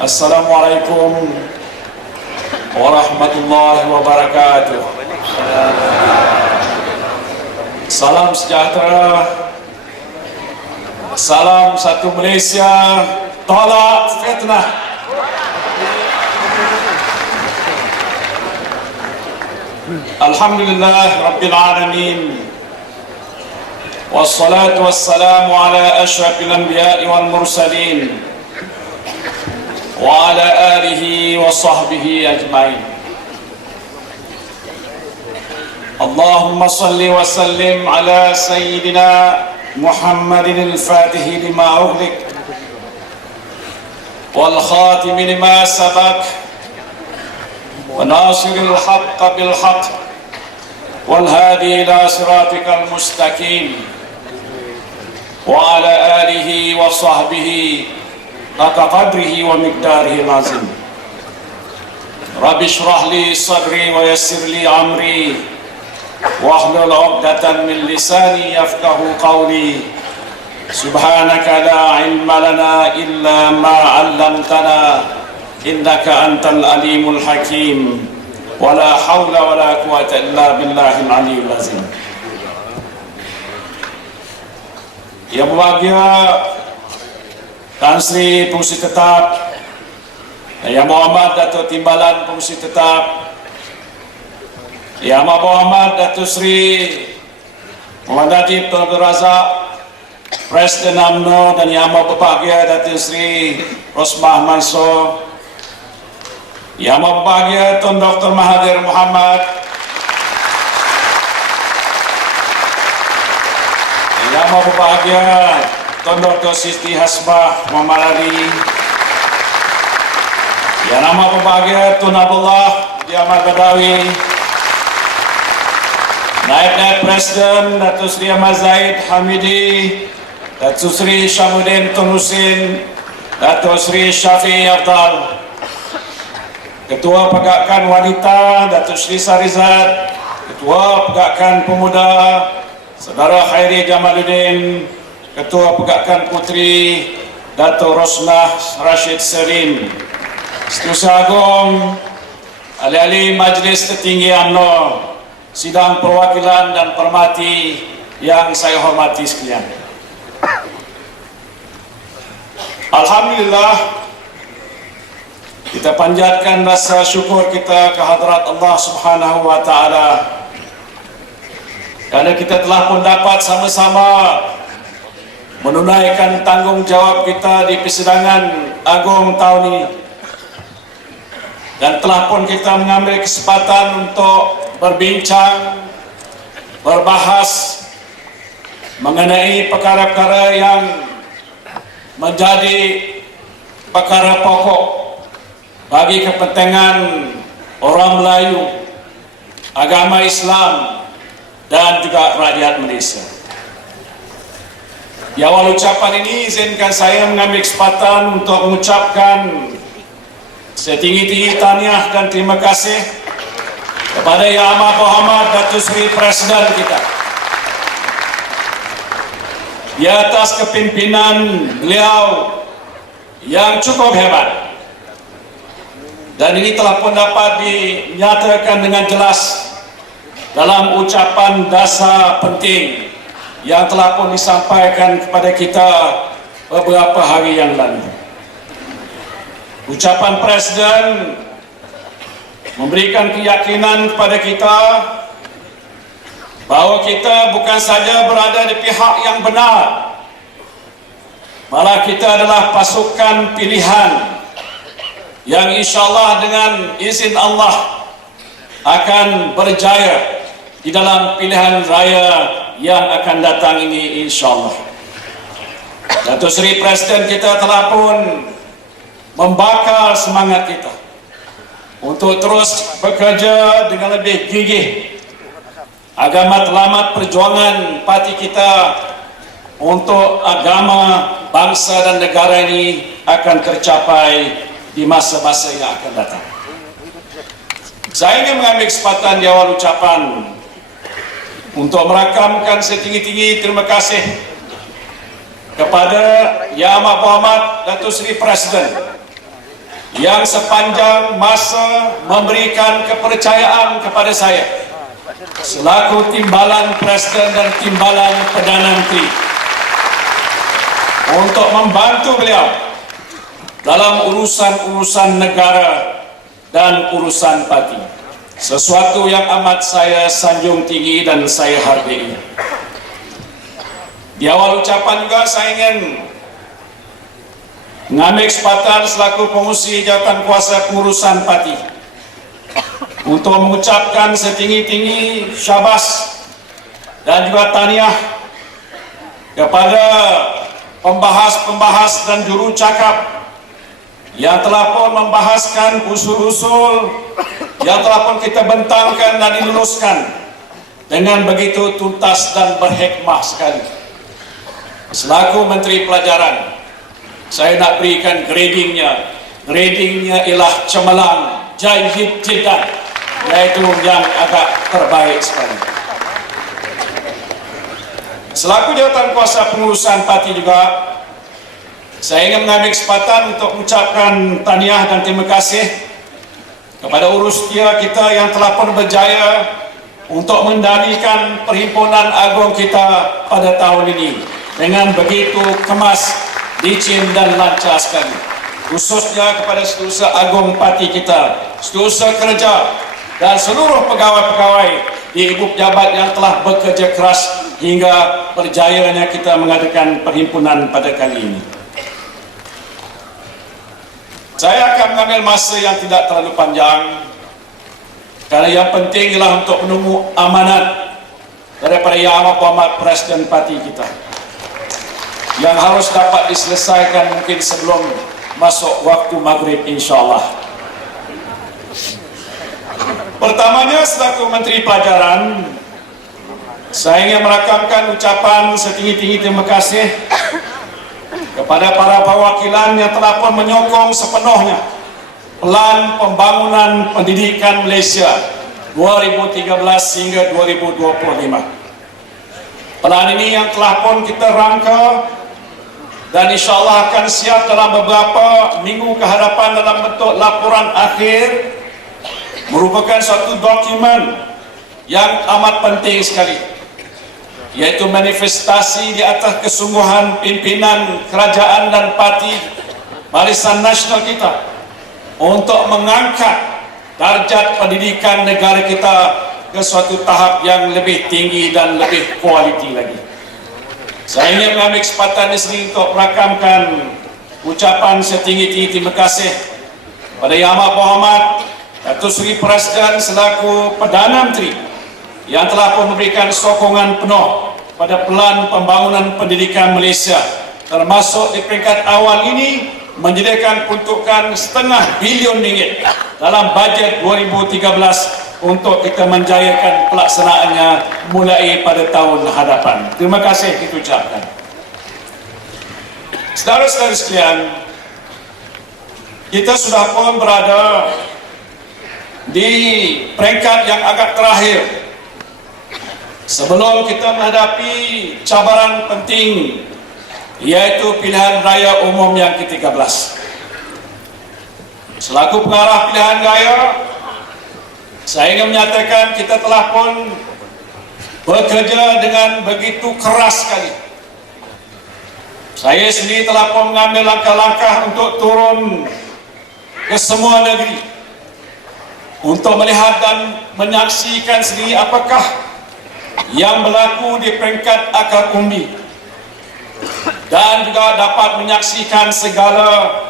Assalamualaikum warahmatullahi wabarakatuh. Salam sejahtera, salam satu Malaysia, tolak fitnah. Alhamdulillah Rabbil Alamin, wassalatu wassalamu ala ashrafil anbiya'i wal mursalin wa ala alihi wa sahbihi ajma'in. Allahumma salli wa sallim ala sayyidina Muhammadin al-Fatihi lima ughliq wal khatimi lima sabaq wa nasiril haqqa bil haqq wal hadi ila siratikal mustaqim wa ala alihi wa sahbihi haqqa qadrihi wa miqdarihi lazim. Rabbi shrah li sadri wa yassir li amri wahlul 'uqdatan min lisani yafqahu qawli. Subhanaka la ilma lana illa ma 'allamtana innaka antal alimul hakim. Wala haula wala quwwata illa billahil aliyyil azim. Yang berbahagia Tan Sri Pengurusi Tetap, Yang Muhammad Datuk Timbalan Pengurusi Tetap, Yang Muhammad Datuk Sri Muhammad Najib Tun Abdul Razak, Presiden UMNO, dan Yang berbahagia Datuk Sri Rosmah Mansor, Yang berbahagia Tun Dr. Mahathir Mohamad, Yang berbahagia Tun Dr. Siti Hasbah Muhammad Ali, Yang nama berbahagia Tun Abdullah Ahmad Badawi, Naib Presiden Datuk Sri Ahmad Zaid Hamidi, Datuk Sri Syamuddin Tun Husin, Datuk Sri Syafi'i Afdal, Ketua Pergerakan Wanita Datuk Sri Sarizat, Ketua Pergerakan Pemuda Saudara Khairi Jamaluddin, Ketua Pergerakan Puteri Datuk Rosnah Rashid Serin, Setiausaha Agung, ahli-ahli Majlis Tertinggi UMNO, Sidang Perwakilan dan Permati yang saya hormati sekalian. Alhamdulillah, kita panjatkan rasa syukur kita ke hadrat Allah Subhanahu wa taala kerana kita telah pun dapat sama-sama menunaikan tanggungjawab kita di persidangan agung tahun ini, dan telah pun kita mengambil kesempatan untuk berbincang, berbahas mengenai perkara-perkara yang menjadi perkara pokok bagi kepentingan orang Melayu, agama Islam, dan juga rakyat Malaysia. Di awal ucapan ini, izinkan saya mengambil kesempatan untuk mengucapkan setinggi-tinggi tahniah dan terima kasih kepada Yang Amat Berhormat Datuk Seri Presiden kita di atas kepimpinan beliau yang cukup hebat, dan ini telah pun dapat dinyatakan dengan jelas dalam ucapan dasar penting yang telah pun disampaikan kepada kita beberapa hari yang lalu. Ucapan Presiden memberikan keyakinan kepada kita bahawa kita bukan saja berada di pihak yang benar, malah kita adalah pasukan pilihan yang insyaAllah dengan izin Allah akan berjaya di dalam pilihan raya yang akan datang ini insyaAllah. Datuk Seri Presiden kita telah pun membakar semangat kita untuk terus bekerja dengan lebih gigih agar matlamat perjuangan parti kita untuk agama, bangsa dan negara ini akan tercapai di masa-masa yang akan datang. Saya ingin mengambil kesempatan di awal ucapan untuk merakamkan setinggi-tinggi terima kasih kepada Yang Amat Berhormat Datuk Seri Presiden yang sepanjang masa memberikan kepercayaan kepada saya selaku timbalan Presiden dan timbalan Perdana Menteri untuk membantu beliau dalam urusan-urusan negara dan urusan parti. Sesuatu yang amat saya sanjung tinggi dan saya hargai. Di awal ucapan juga saya ingin mengambil kesempatan selaku pengurusi jawatan kuasa pengurusan parti untuk mengucapkan setinggi-tinggi syabas dan juga tahniah kepada pembahas-pembahas dan juru cakap yang telah pun membahaskan usul-usul yang telah pun kita bentangkan dan diluluskan dengan begitu tuntas dan berhikmah sekali. Selaku Menteri Pelajaran, saya nak berikan gradingnya ialah cemerlang, jayyid jiddan, iaitu yang agak terbaik sekali. Selaku jawatan kuasa pengurusan parti juga, saya ingin mengambil kesempatan untuk mengucapkan tahniah dan terima kasih kepada urus setia kita yang telah pun berjaya untuk mendalikan Perhimpunan Agung kita pada tahun ini dengan begitu kemas, licin dan lancar sekali. Khususnya kepada Setiausaha Agung parti kita, Setiausaha Kerja dan seluruh pegawai-pegawai di ibu pejabat yang telah bekerja keras hingga berjayanya kita mengadakan perhimpunan pada kali ini. Saya akan mengambil masa yang tidak terlalu panjang kerana yang penting ialah untuk menunggu amanat daripada Yang Amat Berhormat Presiden parti kita yang harus dapat diselesaikan mungkin sebelum masuk waktu maghrib insyaAllah. Pertamanya selaku Menteri Pelajaran, saya ingin merakamkan ucapan setinggi-tinggi terima kasih kepada para perwakilan yang telah pun menyokong sepenuhnya Pelan Pembangunan Pendidikan Malaysia 2013 hingga 2025. Pelan ini yang telah pun kita rangka dan insyaAllah akan siap dalam beberapa minggu ke hadapan dalam bentuk laporan akhir, merupakan suatu dokumen yang amat penting sekali, iaitu manifestasi di atas kesungguhan pimpinan kerajaan dan parti Barisan Nasional kita untuk mengangkat darjat pendidikan negara kita ke suatu tahap yang lebih tinggi dan lebih kualiti lagi. Saya ingin mengambil kesempatan di sini untuk merakamkan ucapan setinggi-tinggi terima kasih pada Yang Amat Berhormat Datuk Seri Presiden selaku Perdana Menteri yang telah pun memberikan sokongan penuh pada Pelan Pembangunan Pendidikan Malaysia, termasuk di peringkat awal ini menyediakan peruntukan RM500 bilion dalam bajet 2013 untuk kita menjayakan pelaksanaannya mulai pada tahun hadapan. Terima kasih kita ucapkan. Saudara-saudara sekalian, kita sudah pun berada di peringkat yang agak terakhir sebelum kita menghadapi cabaran penting, iaitu pilihan raya umum yang ke-13. Selaku pengarah pilihan raya, saya ingin menyatakan kita telah pun bekerja dengan begitu keras sekali. Saya sendiri telah pun mengambil langkah-langkah untuk turun ke semua negeri untuk melihat dan menyaksikan sendiri apakah yang berlaku di peringkat akar umbi, dan juga dapat menyaksikan segala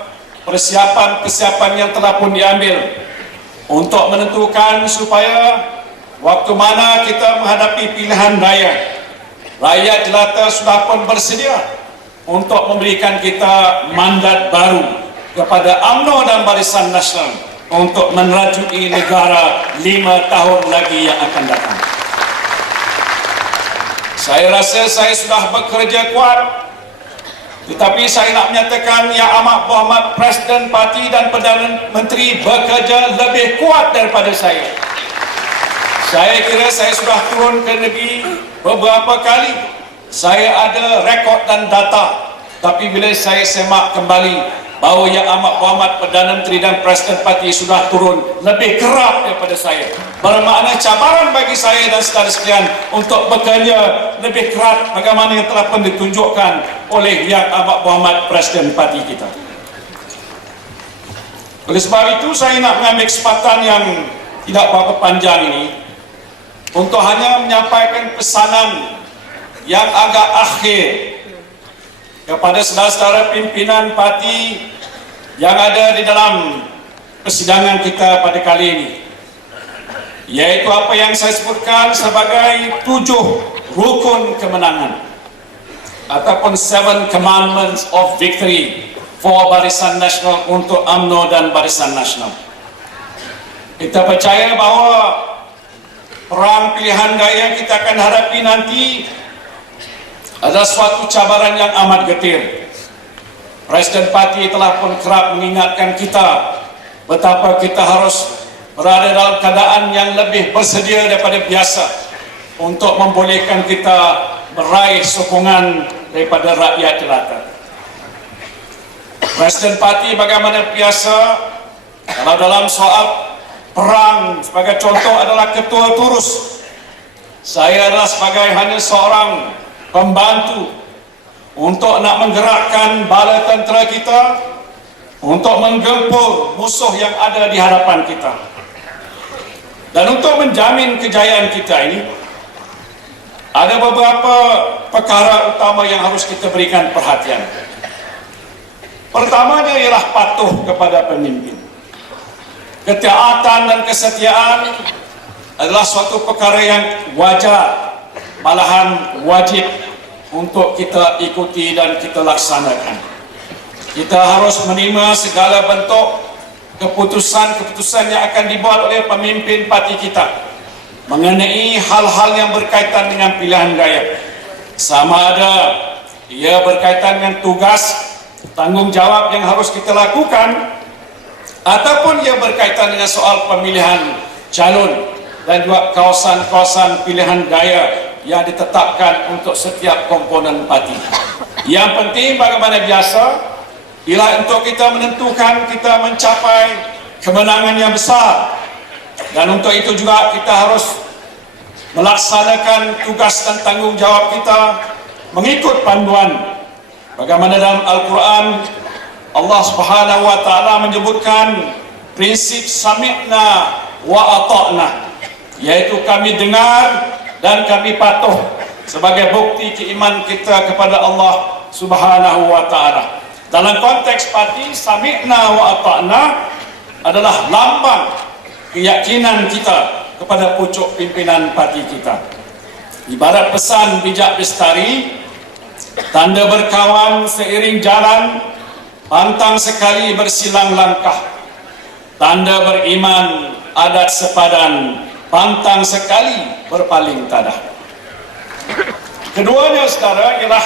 persiapan-persiapan yang telah pun diambil untuk menentukan supaya waktu mana kita menghadapi pilihan raya, rakyat jelata sudah pun bersedia untuk memberikan kita mandat baru kepada UMNO dan Barisan Nasional untuk menerajui negara 5 tahun lagi yang akan datang. Saya rasa saya sudah bekerja kuat, tetapi saya nak menyatakan Yang Amat Berhormat Presiden Parti dan Perdana Menteri bekerja lebih kuat daripada saya. Saya kira saya sudah turun ke negeri beberapa kali. Saya ada rekod dan data, tapi bila saya semak kembali bahawa Yang Amat Berhormat Perdana Menteri dan Presiden Parti sudah turun lebih kerap daripada saya. Bermakna cabaran bagi saya dan saudara sekalian untuk bekerja lebih keras bagaimana yang telah pun ditunjukkan oleh Yang Amat Berhormat Presiden Parti kita. Oleh sebab itu saya nak mengambil kesempatan yang tidak berapa panjang ini untuk hanya menyampaikan pesanan yang agak akhir kepada saudara-saudara pimpinan parti yang ada di dalam persidangan kita pada kali ini, yaitu apa yang saya sebutkan sebagai 7 rukun kemenangan ataupun 7 commandments of victory for Barisan Nasional, untuk UMNO dan Barisan Nasional. Kita percaya bahawa perang pilihan raya yang kita akan hadapi nanti adalah suatu cabaran yang amat getir. Presiden Parti telah pun kerap mengingatkan kita betapa kita harus berada dalam keadaan yang lebih bersedia daripada biasa untuk membolehkan kita meraih sokongan daripada rakyat jelata. Presiden Parti bagaimana biasa kalau dalam soal perang sebagai contoh adalah ketua turus. Saya adalah sebagai hanya seorang pembantu untuk nak menggerakkan bala tentera kita untuk menggempur musuh yang ada di hadapan kita. Dan untuk menjamin kejayaan kita ini, ada beberapa perkara utama yang harus kita berikan perhatian. Pertamanya ialah patuh kepada pemimpin. Ketaatan dan kesetiaan adalah suatu perkara yang wajar, malahan wajib untuk kita ikuti dan kita laksanakan. Kita harus menerima segala bentuk keputusan-keputusan yang akan dibuat oleh pemimpin parti kita mengenai hal-hal yang berkaitan dengan pilihan raya. Sama ada ia berkaitan dengan tugas, tanggungjawab yang harus kita lakukan, ataupun ia berkaitan dengan soal pemilihan calon dan juga kawasan-kawasan pilihan raya yang ditetapkan untuk setiap komponen parti. Yang penting bagaimana biasa ialah untuk kita menentukan kita mencapai kemenangan yang besar, dan untuk itu juga kita harus melaksanakan tugas dan tanggungjawab kita mengikut panduan bagaimana dalam Al-Quran Allah Subhanahu wa taala menyebutkan prinsip sami'na wa ata'na, yaitu kami dengar dan kami patuh sebagai bukti keimanan kita kepada Allah Subhanahu wa taala. Dalam konteks parti, sami'na wa ata'na adalah lambang keyakinan kita kepada pucuk pimpinan parti kita. Ibarat pesan bijak bestari, tanda berkawan seiring jalan, pantang sekali bersilang langkah. Tanda beriman adat sepadan, pantang sekali berpaling tadah. Keduanya saudara ialah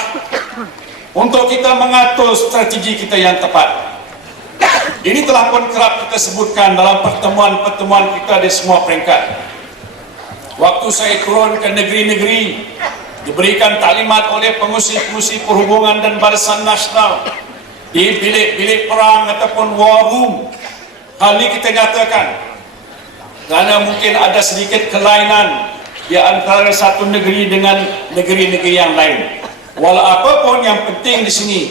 untuk kita mengatur strategi kita yang tepat. Ini telah pun kerap kita sebutkan dalam pertemuan-pertemuan kita di semua peringkat. Waktu saya turun ke negeri-negeri, diberikan taklimat oleh pengurusi perhubungan dan Barisan Nasional di bilik-bilik perang ataupun war room. Hal ini kita nyatakan kerana mungkin ada sedikit kelainan di antara satu negeri dengan negeri-negeri yang lain. Walau apapun, yang penting di sini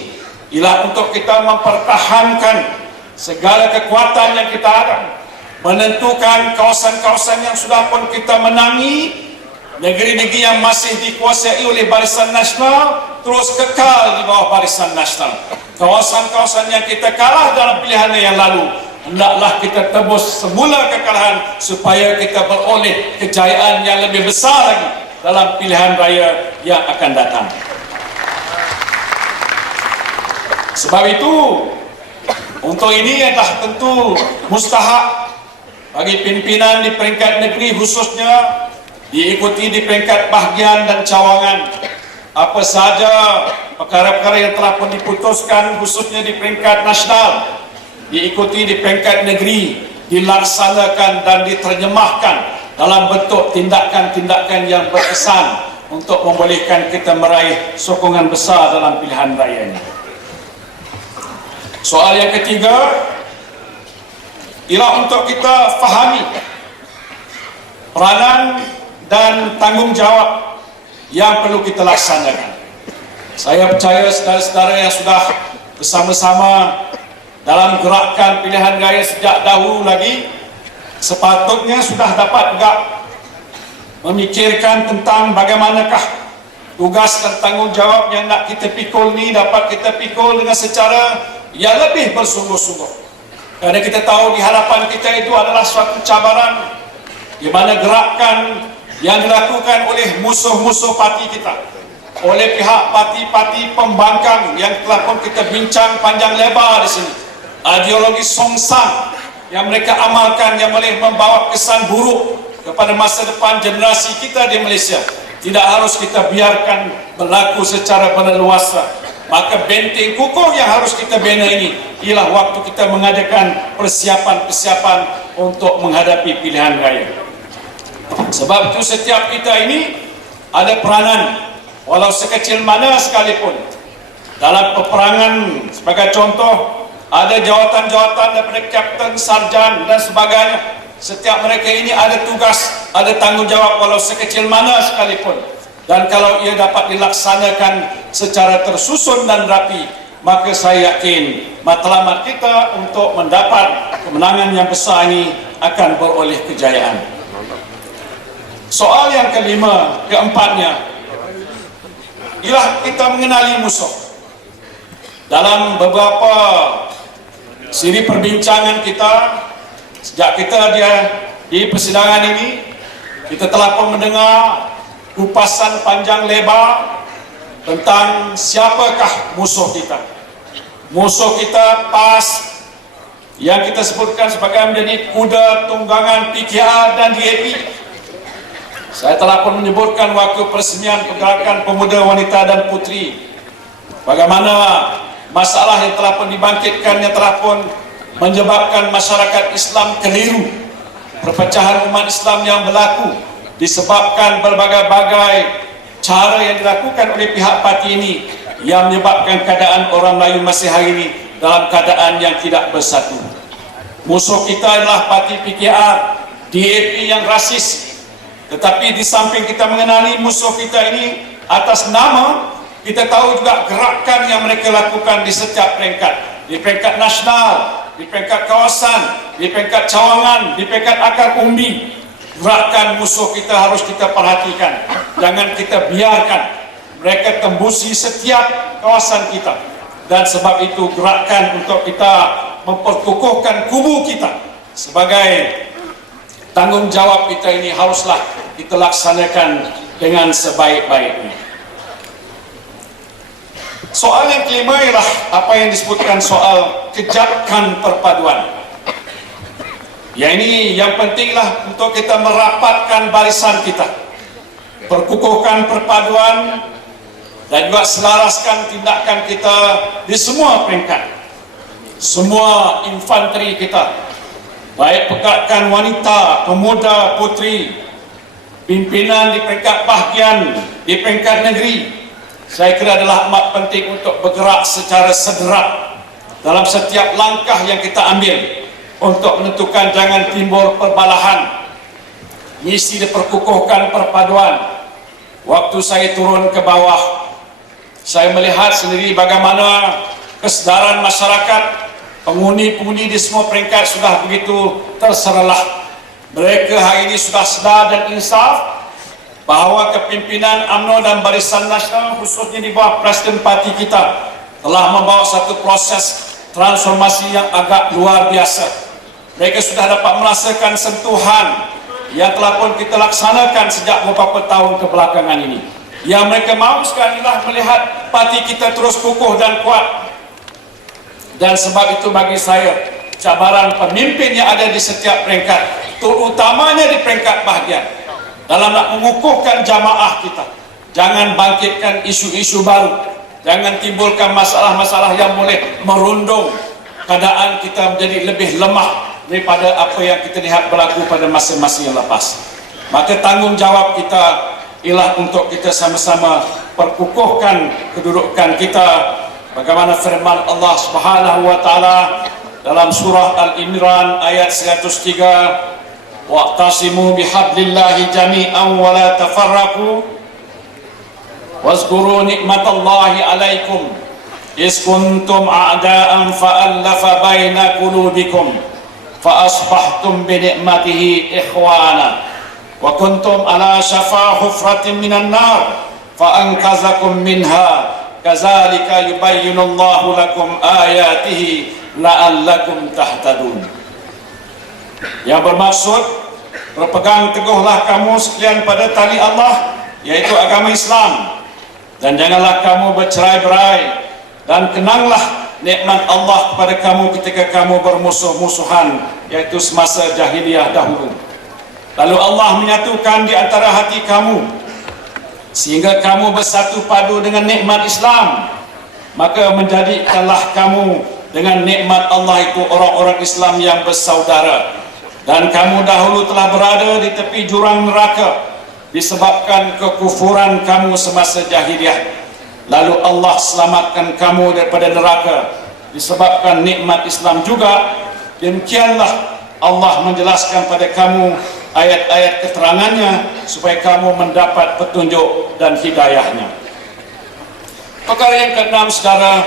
ialah untuk kita mempertahankan segala kekuatan yang kita ada, menentukan kawasan-kawasan yang sudah pun kita menangi. Negeri-negeri yang masih dikuasai oleh Barisan Nasional terus kekal di bawah Barisan Nasional. Kawasan-kawasan yang kita kalah dalam pilihan yang lalu, hendaklah kita tebus semula kekalahan supaya kita beroleh kejayaan yang lebih besar lagi dalam pilihan raya yang akan datang. Sebab itu, untuk ini adalah tentu mustahak bagi pimpinan di peringkat negeri khususnya diikuti di peringkat bahagian dan cawangan. Apa sahaja perkara-perkara yang telah pun diputuskan khususnya di peringkat nasional, diikuti di peringkat negeri, dilaksanakan dan diterjemahkan dalam bentuk tindakan-tindakan yang berkesan untuk membolehkan kita meraih sokongan besar dalam pilihan raya ini. Soal yang ketiga ialah untuk kita fahami peranan dan tanggungjawab yang perlu kita laksanakan. Saya percaya saudara-saudara yang sudah bersama-sama dalam gerakan pilihan raya sejak dahulu lagi sepatutnya sudah dapat juga memikirkan tentang bagaimanakah tugas dan tanggungjawab yang nak kita pikul ni dapat kita pikul dengan secara yang lebih bersungguh-sungguh. Kerana kita tahu di hadapan kita itu adalah suatu cabaran di mana gerakan yang dilakukan oleh musuh-musuh parti kita, oleh pihak parti-parti pembangkang yang telah pun kita bincang panjang lebar di sini, ideologi songsang yang mereka amalkan yang boleh membawa kesan buruk kepada masa depan generasi kita di Malaysia, tidak harus kita biarkan berlaku secara berleluasa. Maka benteng kukuh yang harus kita bina ini ialah waktu kita mengadakan persiapan-persiapan untuk menghadapi pilihan raya. Sebab itu setiap kita ini ada peranan, walau sekecil mana sekalipun. Dalam peperangan sebagai contoh, ada jawatan-jawatan daripada kapten, sarjan dan sebagainya. Setiap mereka ini ada tugas, ada tanggungjawab walau sekecil mana sekalipun. Dan kalau ia dapat dilaksanakan secara tersusun dan rapi, maka saya yakin matlamat kita untuk mendapat kemenangan yang besar ini akan beroleh kejayaan. Soal yang keempatnya ialah kita mengenali musuh. Dalam beberapa siri perbincangan kita sejak kita di persidangan ini, kita telah pun mendengar kupasan panjang lebar tentang siapakah musuh kita. Musuh kita PAS yang kita sebutkan sebagai menjadi kuda tunggangan PKR dan DAP. Saya telah pun menyebutkan waktu peresmian pergerakan pemuda, wanita dan putri bagaimana masalah yang telah pun dibangkitkan yang telah pun menyebabkan masyarakat Islam keliru, perpecahan umat Islam yang berlaku disebabkan berbagai-bagai cara yang dilakukan oleh pihak parti ini yang menyebabkan keadaan orang Melayu masih hari ini dalam keadaan yang tidak bersatu. Musuh kita adalah parti PKR, DAP yang rasis. Tetapi di samping kita mengenali musuh kita ini atas nama, kita tahu juga gerakan yang mereka lakukan di setiap peringkat. Di peringkat nasional, di peringkat kawasan, di peringkat cawangan, di peringkat akar umbi. Gerakan musuh kita harus kita perhatikan. Jangan kita biarkan mereka tembusi setiap kawasan kita. Dan sebab itu gerakan untuk kita memperkukuhkan kubu kita sebagai tanggungjawab kita ini haruslah kita laksanakan dengan sebaik-baiknya. Soal yang kelima ialah apa yang disebutkan soal kejakan perpaduan. Ya, ini yang pentinglah untuk kita merapatkan barisan kita, perkukuhkan perpaduan dan juga selaraskan tindakan kita di semua peringkat, semua infanteri kita, baik pergerakan wanita, pemuda, putri, pimpinan di peringkat bahagian, di peringkat negeri. Saya kira adalah amat penting untuk bergerak secara sederhana dalam setiap langkah yang kita ambil untuk menentukan jangan timbul perbalahan. Mesti diperkukuhkan perpaduan. Waktu saya turun ke bawah, saya melihat sendiri bagaimana kesedaran masyarakat, penghuni-penghuni di semua peringkat sudah begitu terserlah. Mereka hari ini sudah sedar dan insaf bahawa kepimpinan UMNO dan Barisan Nasional khususnya di bawah Presiden Parti kita telah membawa satu proses transformasi yang agak luar biasa. Mereka sudah dapat merasakan sentuhan yang telah pun kita laksanakan sejak beberapa tahun kebelakangan ini. Yang mereka mahu sekali lah melihat parti kita terus kukuh dan kuat. Dan sebab itu bagi saya, cabaran pemimpin yang ada di setiap peringkat, terutamanya di peringkat bahagian, dalam nak mengukuhkan jamaah kita, jangan bangkitkan isu-isu baru, jangan timbulkan masalah-masalah yang boleh merundung keadaan kita menjadi lebih lemah daripada apa yang kita lihat berlaku pada masa-masa yang lepas. Maka tanggungjawab kita ialah untuk kita sama-sama perkukuhkan kedudukan kita Bagaimana firman Allah Subhanahu wa taala dalam surah Al-Imran ayat 103, wa'tasimu bihablillahi jami'an wa la tafarraqu wazkuru nikmatallahi alaikum is kuntum a'da'an fa'allafa baina qulubikum fa asbahtum bi ni'matihi ikhwana wa kuntum ala shafa hufratin minan nar fa anqazakum minha kadzalika yubayyinullahu lakum ayatihi la'allakum tahtadun. Yang bermaksud, berpegang teguhlah kamu sekalian pada tali Allah, yaitu agama Islam, dan janganlah kamu bercerai-berai, dan kenanglah nikmat Allah kepada kamu ketika kamu bermusuh-musuhan, yaitu semasa jahiliyah dahulu. Lalu Allah menyatukan di antara hati kamu sehingga kamu bersatu padu dengan nikmat Islam, maka menjadikanlah kamu dengan nikmat Allah itu orang-orang Islam yang bersaudara. Dan kamu dahulu telah berada di tepi jurang neraka disebabkan kekufuran kamu semasa jahiliyah. Lalu Allah selamatkan kamu daripada neraka disebabkan nikmat Islam juga. Demikianlah Allah menjelaskan pada kamu ayat-ayat keterangannya supaya kamu mendapat petunjuk dan hidayahnya. Perkara yang keenam, saudara,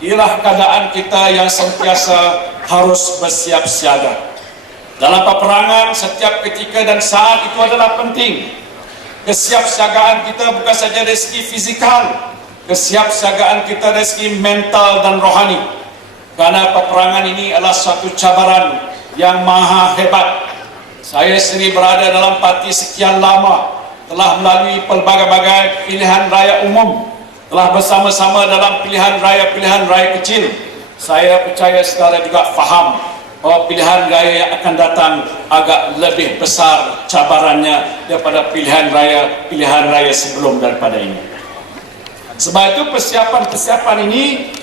ialah keadaan kita yang sentiasa harus bersiap siaga. Dalam peperangan, setiap ketika dan saat itu adalah penting. Kesiapsiagaan kita bukan saja dari segi fizikal, kesiapsiagaan kita dari segi mental dan rohani. Karena peperangan ini adalah suatu cabaran yang maha hebat. Saya sendiri berada dalam parti sekian lama, telah melalui pelbagai-bagai pilihan raya umum, telah bersama-sama dalam pilihan raya kecil. Saya percaya saudara juga faham bahawa pilihan raya yang akan datang agak lebih besar cabarannya daripada pilihan raya sebelum daripada ini. Sebab itu persiapan ini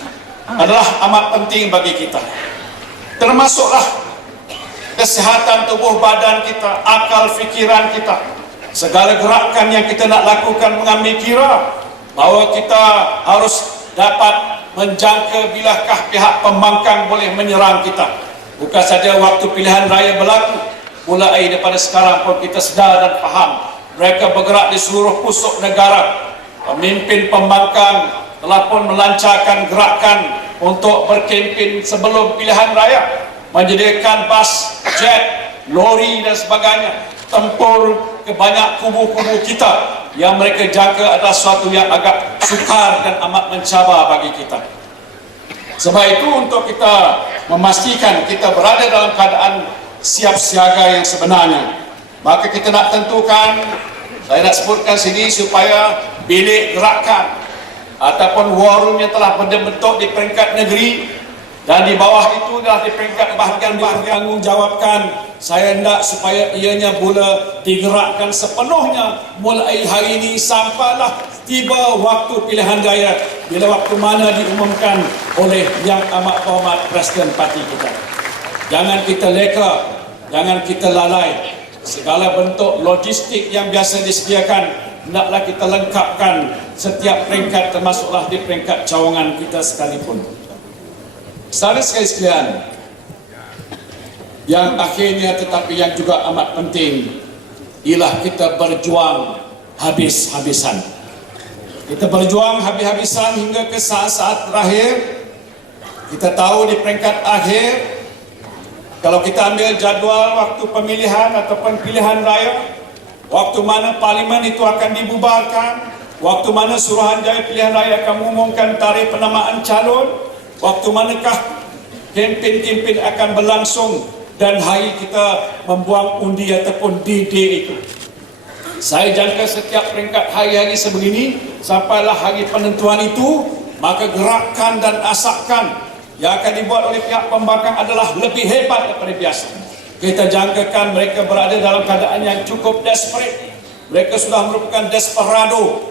adalah amat penting bagi kita. Termasuklah kesihatan tubuh badan kita, akal fikiran kita, segala gerakan yang kita nak lakukan mengambil kira bahawa kita harus dapat menjangka bilakah pihak pembangkang boleh menyerang kita. Bukan saja waktu pilihan raya berlaku, mulai daripada sekarang pun kita sedar dan faham mereka bergerak di seluruh pusuk negara. Pemimpin pembangkang telah pun melancarkan gerakan untuk berkempen sebelum pilihan raya, menyediakan bas, jet, lori dan sebagainya, tempur ke banyak kubu-kubu kita yang mereka jangka adalah suatu yang agak sukar dan amat mencabar bagi kita. Sebab itu untuk kita memastikan kita berada dalam keadaan siap siaga yang sebenarnya, maka kita nak tentukan, saya nak sebutkan sini supaya bilik gerakan ataupun war room yang telah berbentuk di peringkat negeri dan di bawah itu adalah di peringkat bahagian bertanggungjawabkan. Saya hendak supaya ianya boleh digerakkan sepenuhnya mulai hari ini sampailah tiba waktu pilihan raya, bila waktu mana diumumkan oleh yang amat berhormat Presiden Parti kita. Jangan kita leka, jangan kita lalai. Segala bentuk logistik yang biasa disediakan, hendaklah kita lengkapkan setiap peringkat, termasuklah di peringkat cawangan kita sekalipun. Saudara sekalian, yang akhirnya tetapi yang juga amat penting ialah kita berjuang habis-habisan. Kita berjuang habis-habisan hingga ke saat-saat terakhir. Kita tahu di peringkat akhir, kalau kita ambil jadual waktu pemilihan ataupun pilihan raya, waktu mana parlimen itu akan dibubarkan, waktu mana Suruhanjaya pilihan raya akan mengumumkan tarikh penamaan calon, waktu manakah kempen-kempen akan berlangsung, dan hari kita membuang undi ataupun D-Day itu. Saya jangka setiap peringkat hari-hari sebegini, sampailah hari penentuan itu, maka gerakan dan asakan yang akan dibuat oleh pihak pembangkang adalah lebih hebat daripada biasa. Kita jangkakan mereka berada dalam keadaan yang cukup desperate. Mereka sudah merupakan desperado.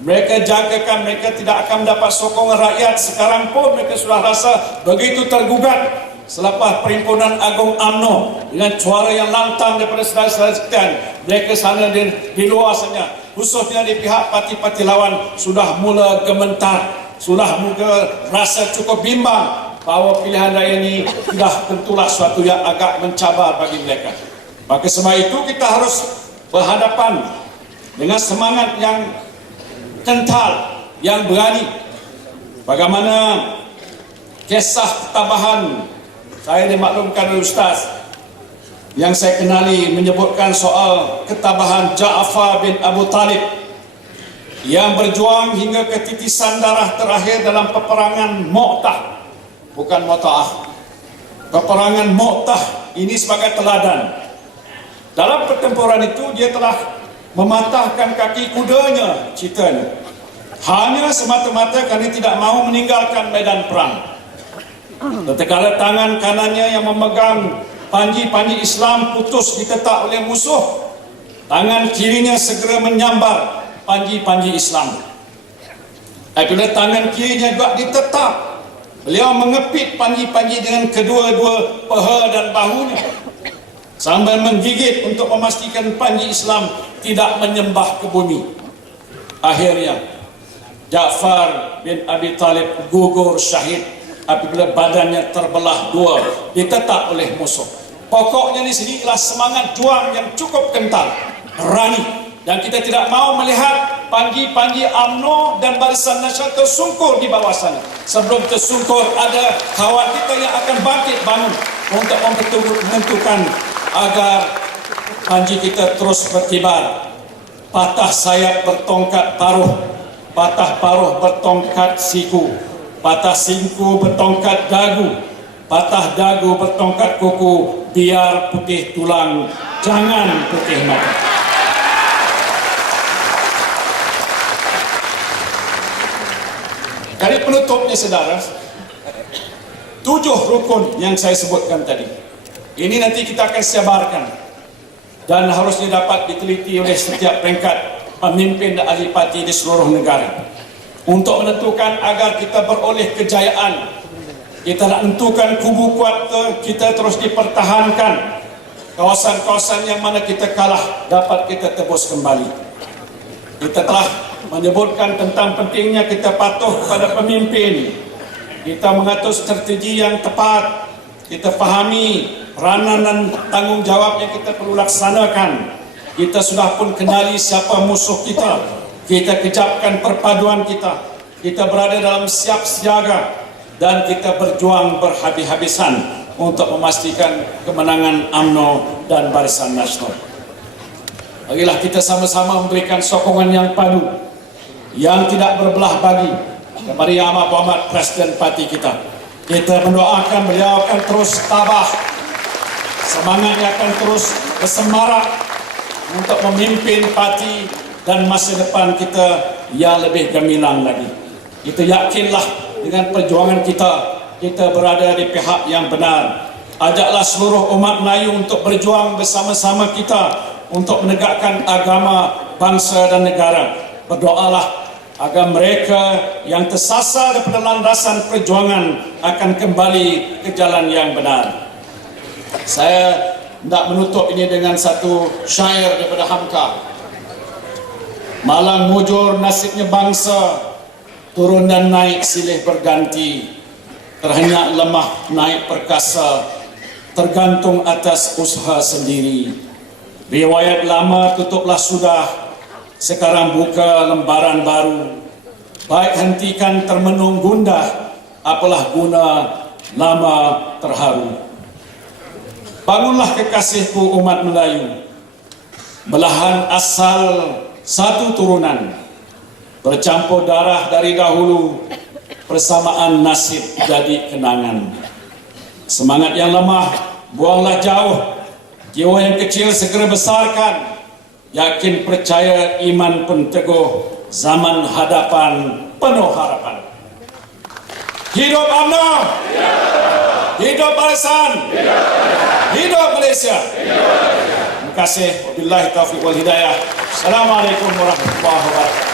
Mereka jangkakan mereka tidak akan mendapat sokongan rakyat. Sekarang pun mereka sudah rasa begitu tergugat selepas Perhimpunan Agung UMNO dengan suara yang lantang daripada saudara-saudara sekalian. Mereka sana di luar sana, khususnya di pihak parti-parti lawan, sudah mula gementar. sudah muka rasa cukup bimbang bahawa pilihan raya ini sudah tentulah suatu yang agak mencabar bagi mereka. Maka sebab itu kita harus berhadapan dengan semangat yang kental, yang berani. Bagaimana kisah ketabahan saya dimaklumkan oleh Ustaz yang saya kenali menyebutkan soal ketabahan Ja'far bin Abu Talib yang berjuang hingga ke titisan darah terakhir dalam peperangan Mu'tah, bukan Mu'tah. Peperangan Mu'tah ini sebagai teladan. Dalam pertempuran itu dia telah mematahkan kaki kudanya, ceritanya. Hanya semata-mata kerana tidak mahu meninggalkan medan perang. Tatkala tangan kanannya yang memegang panji-panji Islam putus ditetak oleh musuh, tangan kirinya segera menyambar panji-panji Islam. Apabila tangan kirinya juga ditetak, beliau mengepit panji-panji dengan kedua-dua paha dan bahunya sambil menggigit untuk memastikan panji Islam tidak menyembah ke bumi. Akhirnya Ja'far bin Abi Talib gugur syahid apabila badannya terbelah dua, ditetak oleh musuh. Pokoknya di sini ialah semangat juang yang cukup kental, berani. Dan kita tidak mahu melihat panji-panji UMNO dan Barisan Nasional tersungkur di bawah sana. Sebelum tersungkur, ada kawan kita yang akan bangkit bangun untuk menentukan agar panji kita terus berkibar. Patah sayap bertongkat paruh, patah paruh bertongkat siku, patah siku bertongkat dagu, patah dagu bertongkat kuku. Biar putih tulang, jangan putih mata. Kali penutupnya saudara, 7 rukun yang saya sebutkan tadi. Ini nanti kita akan sebarkan dan harusnya dapat diteliti oleh setiap peringkat pemimpin dan ahli parti di seluruh negara untuk menentukan agar kita beroleh kejayaan. Kita nak menentukan kubu kuat kita terus dipertahankan. Kawasan-kawasan yang mana kita kalah dapat kita tebus kembali. Kita telah menyebutkan tentang pentingnya kita patuh kepada pemimpin. Kita mengatur strategi yang tepat. Kita fahami peranan dan tanggungjawab yang kita perlu laksanakan. Kita sudah pun kenali siapa musuh kita. Kita kejapkan perpaduan kita. Kita berada dalam siap siaga dan kita berjuang berhabis-habisan untuk memastikan kemenangan UMNO dan Barisan Nasional. Marilah kita sama-sama memberikan sokongan yang padu, yang tidak berbelah bagi kepada Yang Amat Berhormat Presiden Parti kita. Kita mendoakan beliau akan terus tabah, semangatnya akan terus bersemarak untuk memimpin parti dan masa depan kita yang lebih gemilang lagi. Kita yakinlah dengan perjuangan kita berada di pihak yang benar. Ajaklah seluruh umat Melayu untuk berjuang bersama-sama kita untuk menegakkan agama, bangsa dan negara. Berdoalah agar mereka yang tersasar daripada landasan perjuangan akan kembali ke jalan yang benar. Saya hendak menutup ini dengan satu syair daripada Hamka. Malang mujur nasibnya bangsa, turun dan naik silih berganti, terhenyak lemah naik perkasa, tergantung atas usaha sendiri. Riwayat lama tutuplah sudah, sekarang buka lembaran baru. Baik hentikan termenung gundah, apalah guna lama terharu. Bangunlah kekasihku umat Melayu, belahan asal satu turunan, bercampur darah dari dahulu, persamaan nasib jadi kenangan. Semangat yang lemah buanglah jauh, jiwa yang kecil segera besarkan. Yakin percaya iman pun teguh, zaman hadapan penuh harapan. Hidup UMNO, hidup Barisan, hidup Malaysia. Terima kasih. Wabillahi taufiq wal hidayah. Assalamualaikum warahmatullahi wabarakatuh.